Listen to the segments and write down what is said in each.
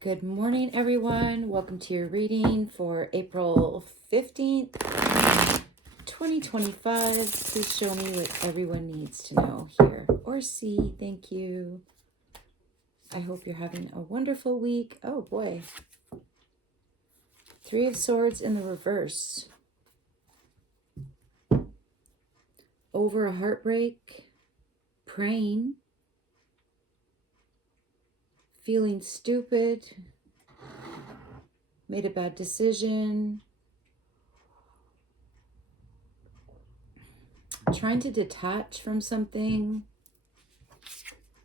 Good morning, everyone. Welcome to your reading for April 15th, 2025. Please show me what everyone needs to know here or see. Thank you. I hope you're having a wonderful week. Oh boy. Three of Swords in the reverse. Over a heartbreak, praying, feeling stupid, made a bad decision, trying to detach from something,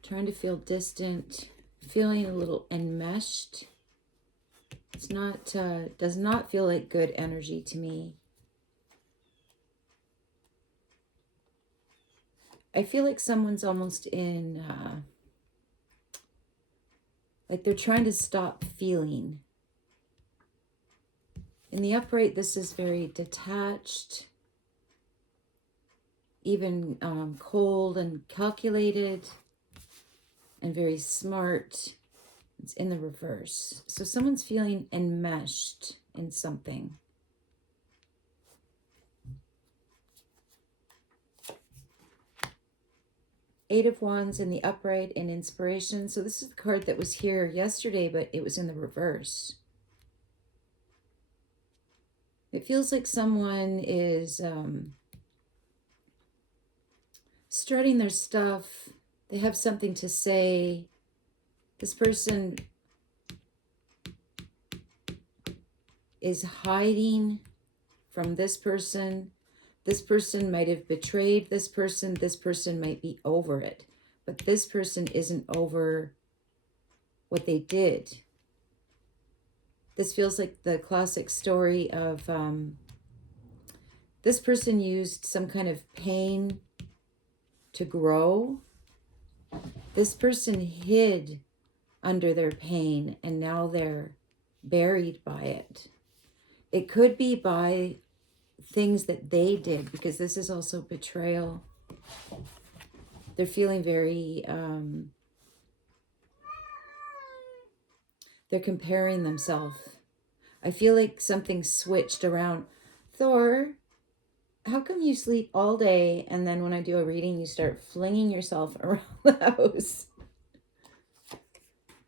trying to feel distant, feeling a little enmeshed. It's not, does not feel like good energy to me. I feel like someone's almost in, like they're trying to stop feeling. In the upright, this is very detached, even cold and calculated, and very smart. It's in the reverse. So someone's feeling enmeshed in something. Eight of Wands in the upright in inspiration. So this is the card that was here yesterday, but it was in the reverse. It feels like someone is strutting their stuff. They have something to say. This person is hiding from this person. This person might have betrayed this person. This person might be over it. But this person isn't over what they did. This feels like the classic story of this person used some kind of pain to grow. This person hid under their pain and now they're buried by it. It could be by things that they did, because this is also betrayal. They're feeling very, they're comparing themselves. I feel like something switched around. Thor, how come you sleep all day and then when I do a reading, you start flinging yourself around the house?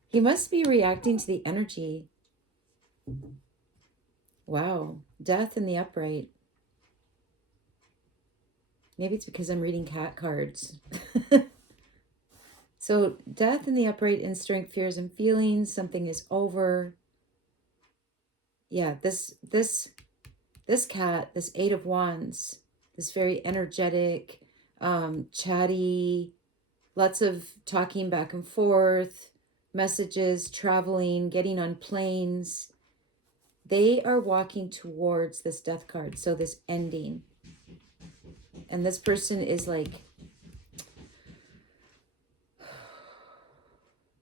He must be reacting to the energy. Wow. Death in the upright. Maybe it's because I'm reading cat cards. So death in the upright in strength, fears, and feelings. Something is over. Yeah, this cat, this Eight of Wands, this very energetic, chatty, lots of talking back and forth, messages, traveling, getting on planes. They are walking towards this death card, so this ending. And this person is like,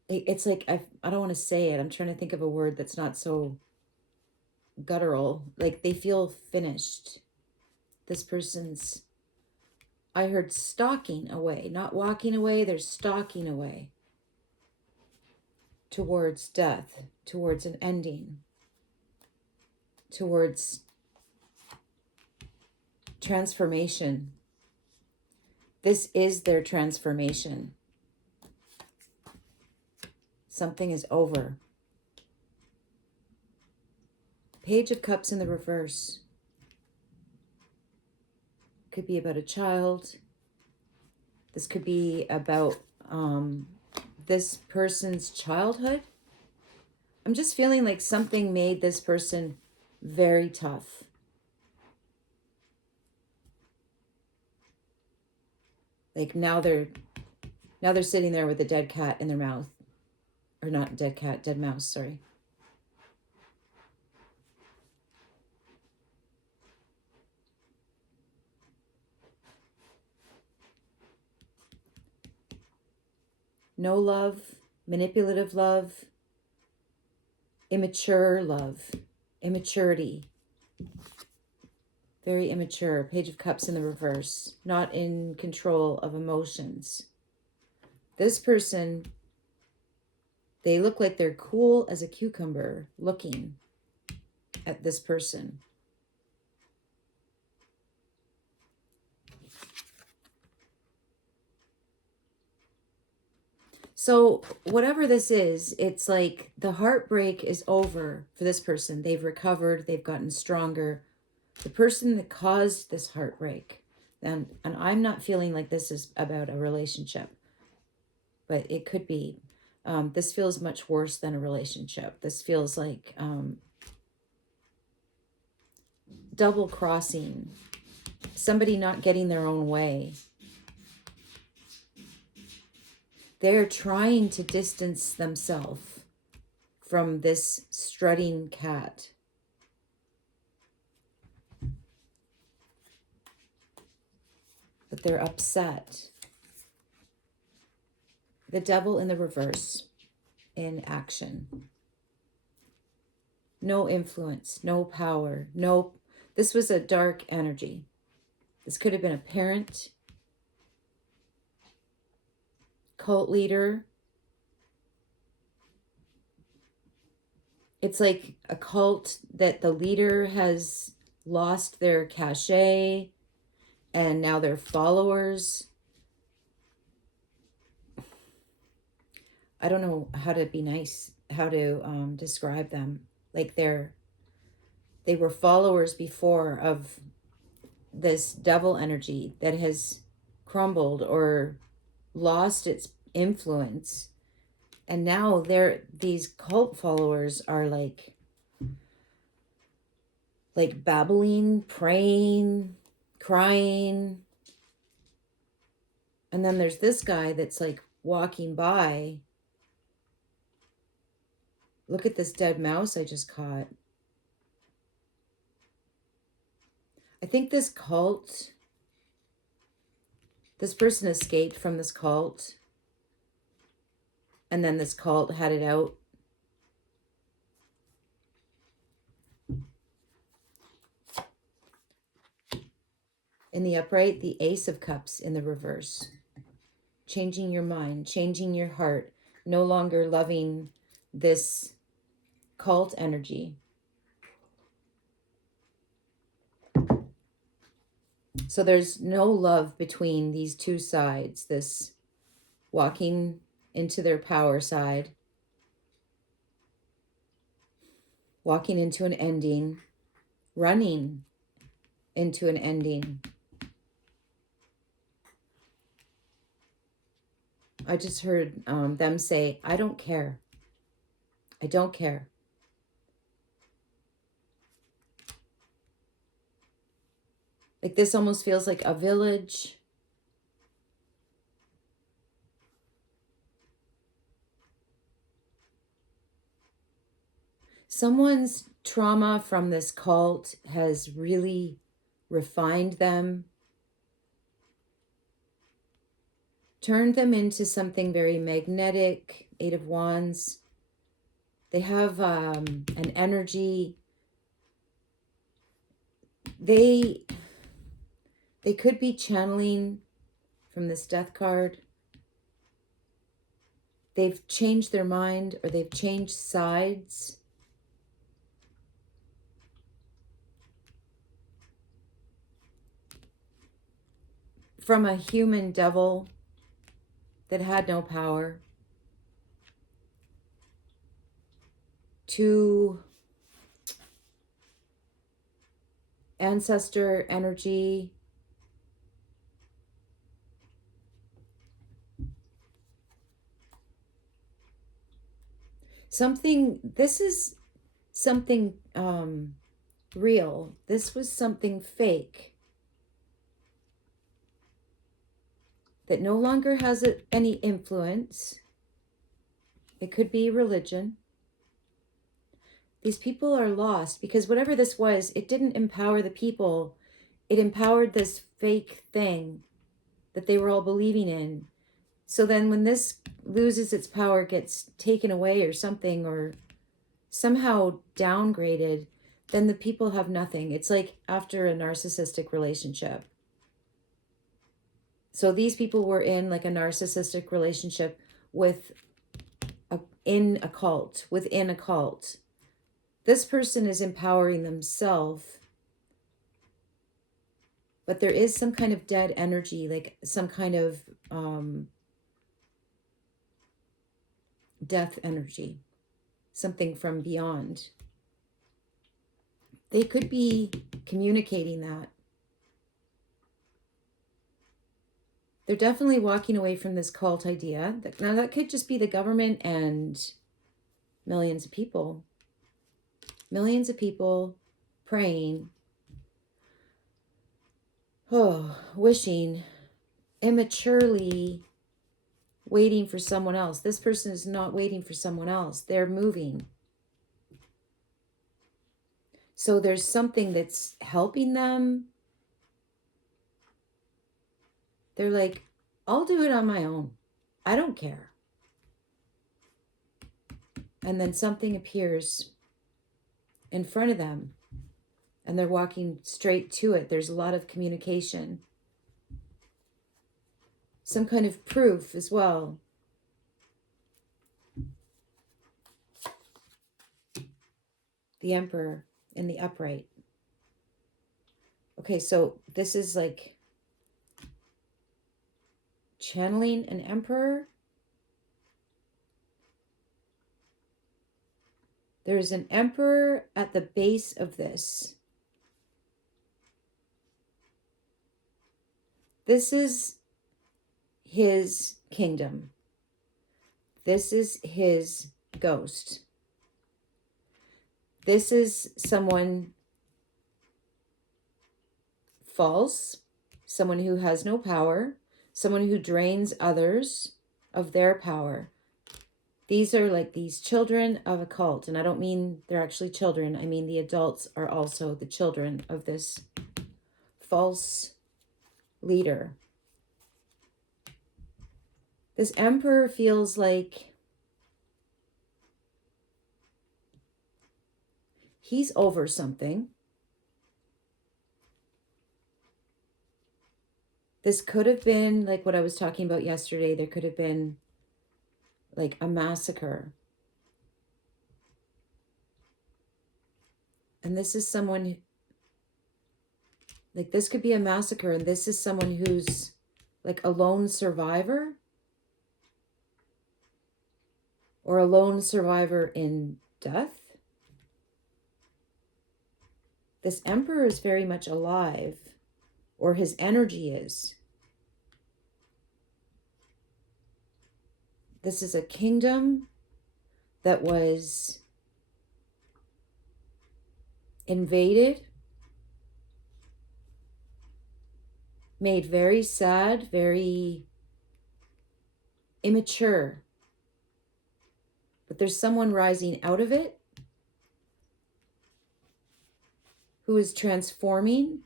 it's like, I don't want to say it. I'm trying to think of a word that's not so guttural. Like they feel finished. This person's, I heard stalking away, not walking away. They're stalking away towards death, towards an ending, towards transformation. This is their transformation. Something is over. Page of Cups in the reverse. Could be about a child. This could be about this person's childhood. I'm just feeling like something made this person very tough. Like now they're sitting there with a dead cat in their mouth. Or not dead cat, dead mouse, sorry. No love, manipulative love, immature love, immaturity. Very immature. Page of Cups in the reverse. Not in control of emotions. This person They look like they're cool as a cucumber looking at this person. So whatever this is, it's like the heartbreak is over for this person. They've recovered, they've gotten stronger. The person that caused this heartbreak, and I'm not feeling like this is about a relationship, but it could be. This feels much worse than a relationship. This feels like double crossing, somebody not getting their own way. They're trying to distance themselves from this strutting cat. But they're upset. The devil in the reverse, in action. No influence, no power, no. This was a dark energy. This could have been a parent, cult leader. It's like a cult that the leader has lost their cachet and now their followers. I don't know how to be nice, how to describe them. Like they were followers before of this devil energy that has crumbled or lost its influence, and now these cult followers are like babbling, praying, crying. And then there's this guy that's like walking by. Look at this dead mouse I just caught. I think this cult, this person escaped from this cult, and then this cult had it out. In the upright, the Ace of Cups in the reverse. Changing your mind, changing your heart, no longer loving this cult energy. So there's no love between these two sides, this walking into their power side, walking into an ending, running into an ending. I just heard them say, I don't care. I don't care. Like this almost feels like a village. Someone's trauma from this cult has really refined them, turned them into something very magnetic. 8 of Wands. They have an energy. They could be channeling from this Death card. They've changed their mind, or they've changed sides. From a human devil that had no power to ancestor energy. This is something real. This was something fake that no longer has any influence. It could be religion. These people are lost because whatever this was, it didn't empower the people. It empowered this fake thing that they were all believing in. So then when this loses its power, gets taken away or something, or somehow downgraded, then the people have nothing. It's like after a narcissistic relationship. So these people were in like a narcissistic relationship with in a cult, within a cult. This person is empowering themselves, but there is some kind of dead energy, like some kind of death energy, something from beyond. They could be communicating that. They're definitely walking away from this cult idea. Now, that could just be the government and millions of people. Millions of people praying, wishing, immaturely waiting for someone else. This person is not waiting for someone else. They're moving. So there's something that's helping them. They're like, I'll do it on my own. I don't care. And then something appears in front of them and they're walking straight to it. There's a lot of communication. Some kind of proof as well. The Emperor in the upright. Okay, so this is like channeling an emperor. There's an emperor at the base of this. This is his kingdom. This is his ghost. This is someone false, someone who has no power, someone who drains others of their power. These are like these children of a cult. And I don't mean they're actually children. I mean the adults are also the children of this false leader. This emperor feels like he's over something. This could have been like what I was talking about yesterday. There could have been like a massacre. And this is someone, like this could be a massacre, and this is someone who's like a lone survivor. Or a lone survivor in death. This emperor is very much alive, or his energy is. This is a kingdom that was invaded, made very sad, very immature. But there's someone rising out of it who is transforming.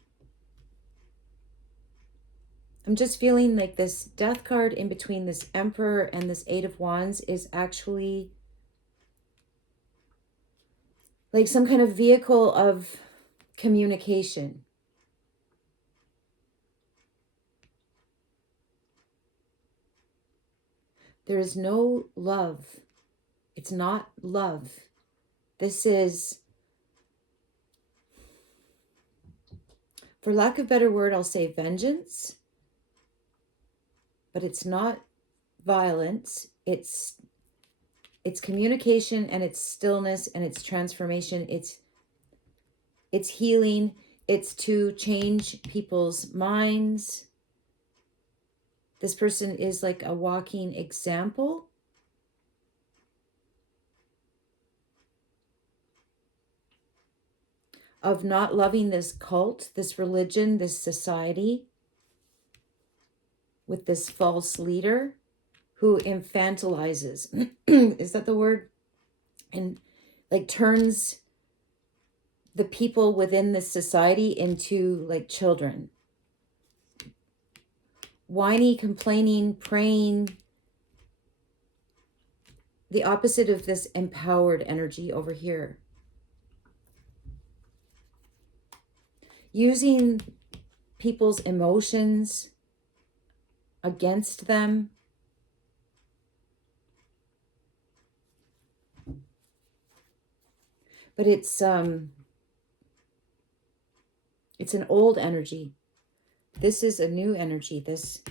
I'm just feeling like this death card in between this Emperor and this Eight of Wands is actually like some kind of vehicle of communication. There is no love. It's not love. This is, for lack of a better word, I'll say vengeance. But it's not violence. It's communication, and it's stillness, and it's transformation. It's healing. It's to change people's minds. This person is like a walking example. Of not loving this cult, this religion, this society, with this false leader who infantilizes. Is that the word? And like turns the people within this society into like children. Whiny, complaining, praying. The opposite of this empowered energy over here. Using people's emotions against them. But it's an old energy. This is a new energy. This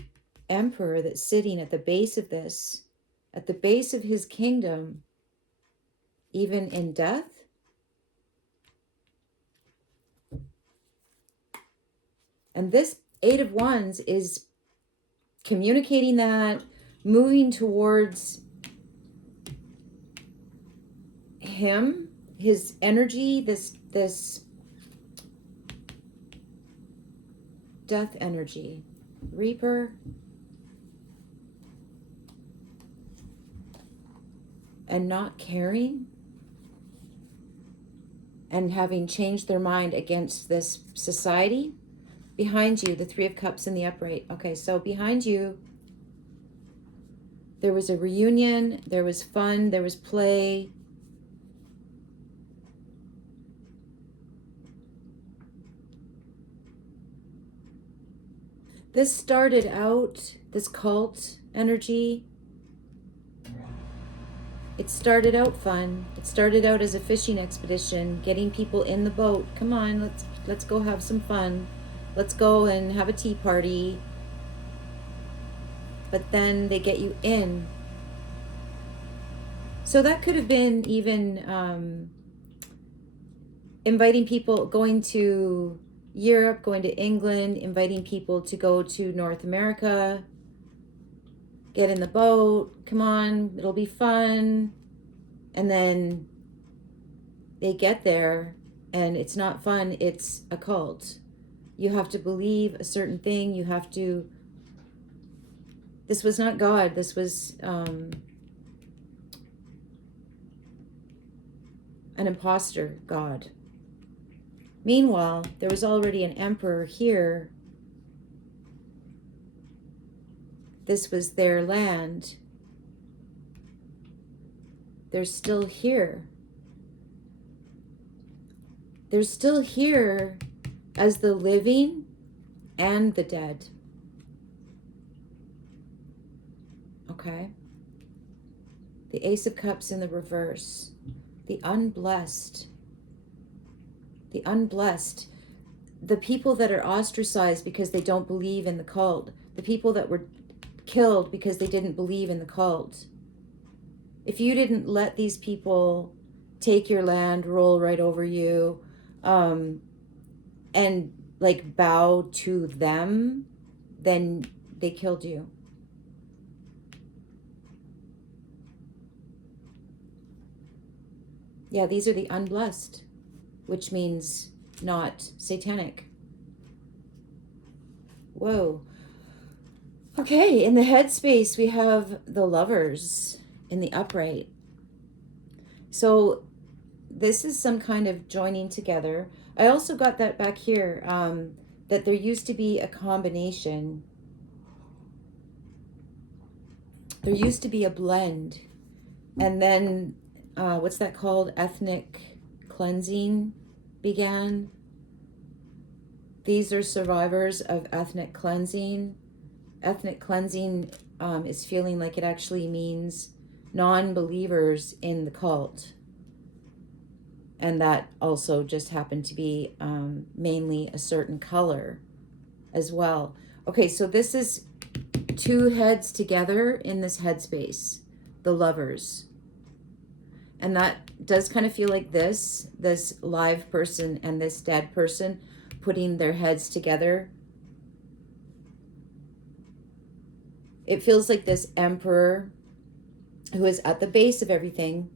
emperor that's sitting at the base of this, at the base of his kingdom, even in death. And this Eight of Wands is communicating that, moving towards him, his energy, this death energy. Reaper. And not caring. And having changed their mind against this society. Behind you, the Three of Cups in the upright. Okay, so behind you, there was a reunion, there was fun, there was play. This started out, this cult energy, it started out fun. It started out as a fishing expedition, getting people in the boat. Come on, let's go have some fun. Let's go and have a tea party. But then they get you in. So that could have been even inviting people, going to Europe, going to England, inviting people to go to North America. Get in the boat. Come on, it'll be fun. And then they get there and it's not fun. It's a cult. You have to believe a certain thing. You have to... This was not God. This was an imposter God. Meanwhile, there was already an emperor here. This was their land. They're still here. They're still here as the living and the dead. Okay? The Ace of Cups in the reverse. The unblessed. The unblessed. The people that are ostracized because they don't believe in the cult. The people that were killed because they didn't believe in the cult. If you didn't let these people take your land, roll right over you, and like bow to them, then they killed you. Yeah, these are the unblessed, which means not satanic. Whoa. Okay, in the headspace, we have the Lovers in the upright. So this is some kind of joining together. I also got that back here, that there used to be a combination. There used to be a blend. And then, what's that called? Ethnic cleansing began. These are survivors of ethnic cleansing. Ethnic cleansing is feeling like it actually means non-believers in the cult. And that also just happened to be mainly a certain color as well. Okay, so this is two heads together in this headspace, the Lovers. And that does kind of feel like this live person and this dead person putting their heads together. It feels like this emperor who is at the base of everything.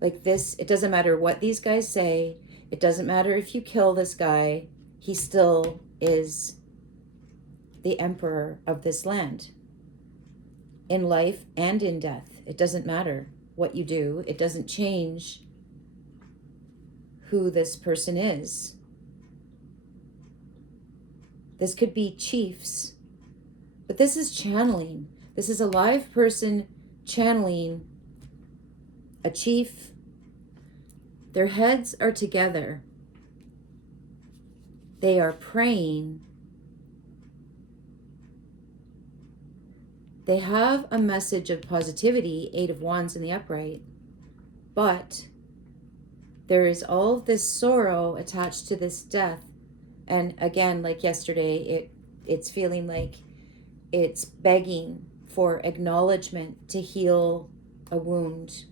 Like this, it doesn't matter what these guys say. It doesn't matter if you kill this guy. He still is the emperor of this land. In life and in death. It doesn't matter what you do. It doesn't change who this person is. This could be chiefs, but this is channeling. This is a live person channeling a chief. Their heads are together. They are praying. They have a message of positivity, 8 of Wands in the upright, but there is all of this sorrow attached to this death. And again, like yesterday, it's feeling like it's begging for acknowledgement to heal a wound.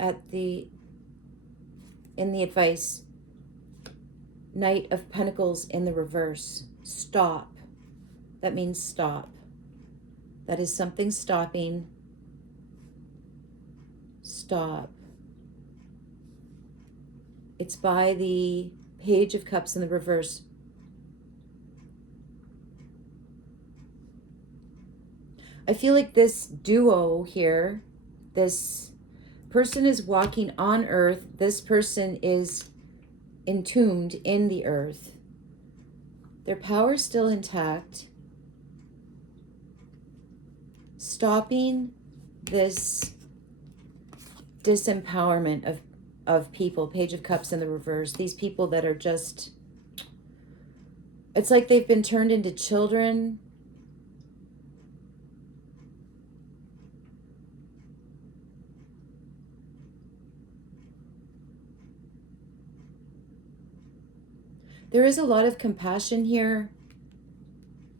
In the advice, Knight of Pentacles in the reverse. Stop. That means stop. That is something stopping. Stop. It's by the Page of Cups in the reverse. I feel like this duo here, this person is walking on earth. This person is entombed in the earth. Their power is still intact. Stopping this disempowerment of people. Page of Cups in the reverse. These people that are just, it's like they've been turned into children. There is a lot of compassion here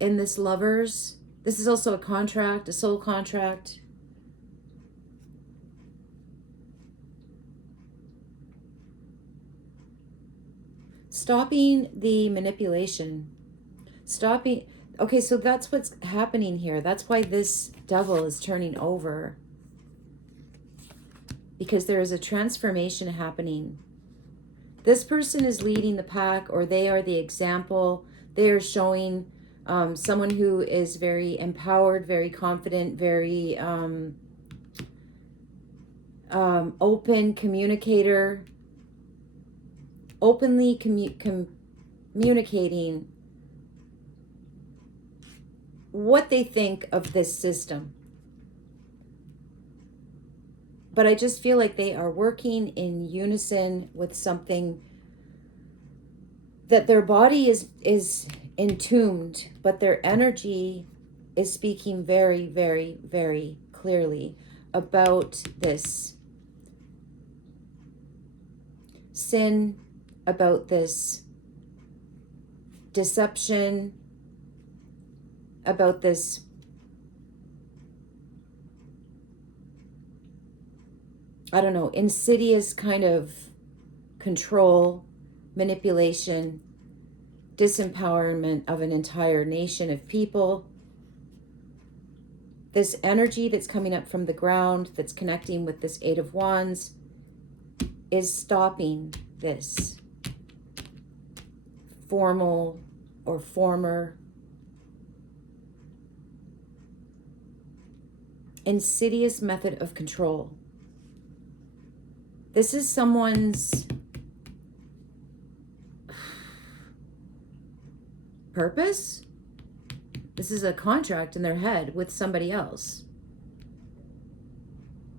in this Lovers. This is also a contract, a soul contract. Stopping the manipulation. Stopping. Okay, so that's what's happening here. That's why this Devil is turning over. Because there is a transformation happening. This person is leading the pack, or they are the example. They are showing someone who is very empowered, very confident, very open communicator, openly communicating what they think of this system. But I just feel like they are working in unison with something, that their body is entombed, but their energy is speaking very, very, very clearly about this sin, about this deception, about this insidious kind of control, manipulation, disempowerment of an entire nation of people. This energy that's coming up from the ground, that's connecting with this 8 of Wands, is stopping this formal or former insidious method of control. This is someone's purpose. This is a contract in their head with somebody else.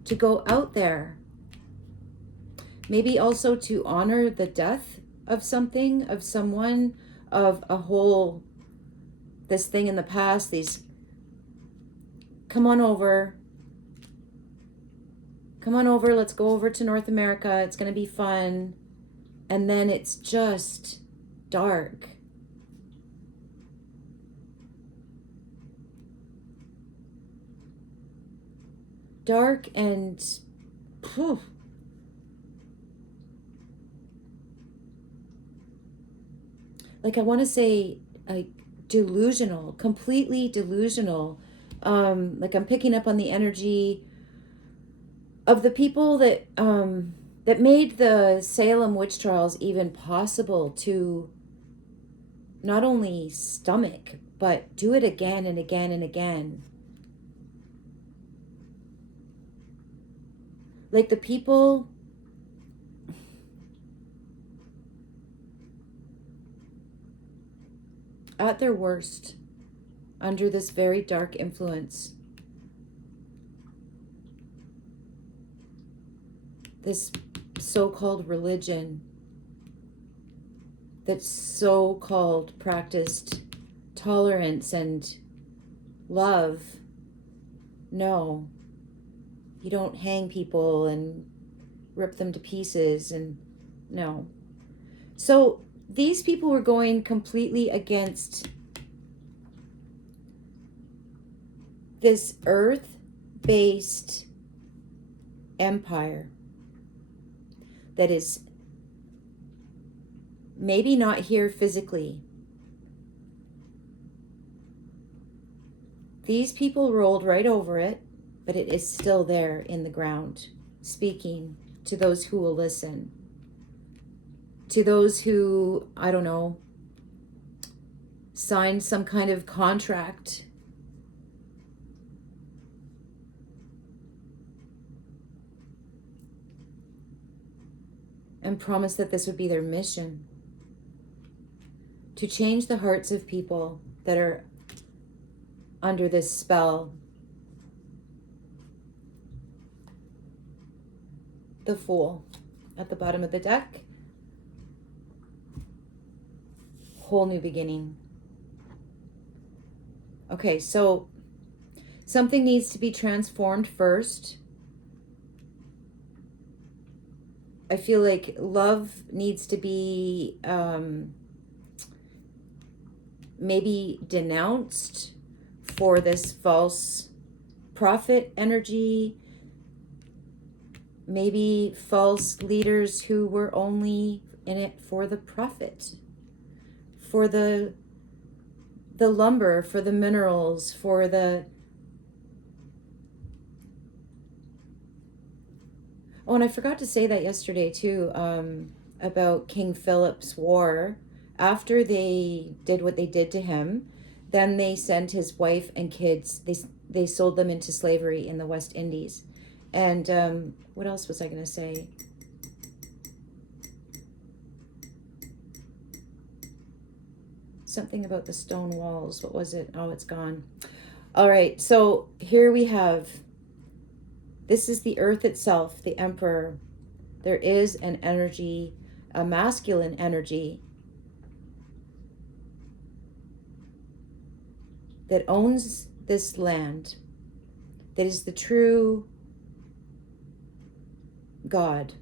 To go out there. Maybe also to honor the death of something, of someone, of a whole, this thing in the past, these, come on over, let's go over to North America, it's going to be fun. And then it's just dark. Dark and like, I want to say delusional, completely delusional. Like, I'm picking up on the energy of the people that that made the Salem witch trials even possible to not only stomach, but do it again and again and again. Like, the people at their worst, under this very dark influence, this so-called religion that so-called practiced tolerance and love. No. You don't hang people and rip them to pieces, and no. So these people were going completely against this earth-based empire that is maybe not here physically. These people rolled right over it, but it is still there in the ground, speaking to those who will listen. To those who, I don't know, signed some kind of contract. And promised that this would be their mission. To change the hearts of people that are under this spell. The Fool at the bottom of the deck. Whole new beginning. Okay, so something needs to be transformed first. I feel like love needs to be maybe denounced for this false prophet energy. Maybe false leaders who were only in it for the profit, for the lumber, for the minerals, for the... Oh, and I forgot to say that yesterday too, about King Philip's war. After they did what they did to him, then they sent his wife and kids, they sold them into slavery in the West Indies. And what else was I going to say? Something about the stone walls. What was it? Oh, it's gone. All right, so here we have, this is the earth itself, the emperor. There is an energy, a masculine energy that owns this land, that is the true God.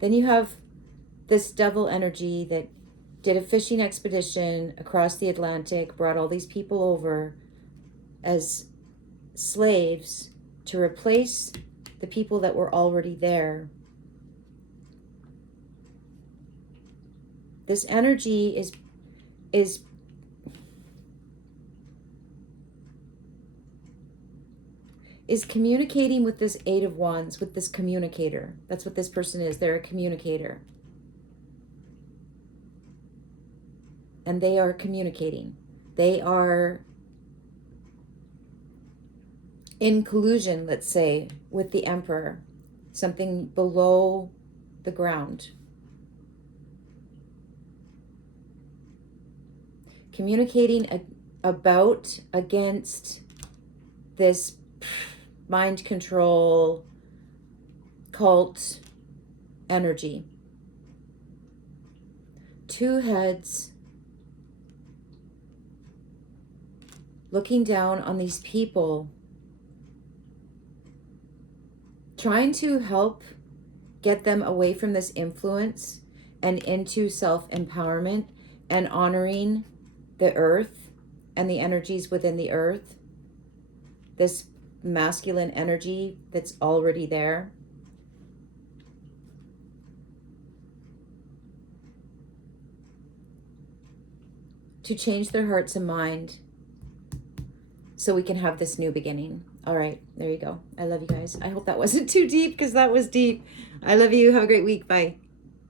Then you have this devil energy that did a fishing expedition across the Atlantic, brought all these people over as slaves to replace the people that were already there. This energy is communicating with this Eight of Wands, with this communicator. That's what this person is. They're a communicator. And they are communicating. They are in collusion, let's say, with the Emperor. Something below the ground. Communicating against this mind control cult energy. Two heads looking down on these people, trying to help get them away from this influence and into self-empowerment and honoring the earth and the energies within the earth. This masculine energy that's already there. To change their hearts and mind so we can have this new beginning. All right, there you go. I love you guys. I hope that wasn't too deep, because that was deep. I love you. Have a great week. Bye.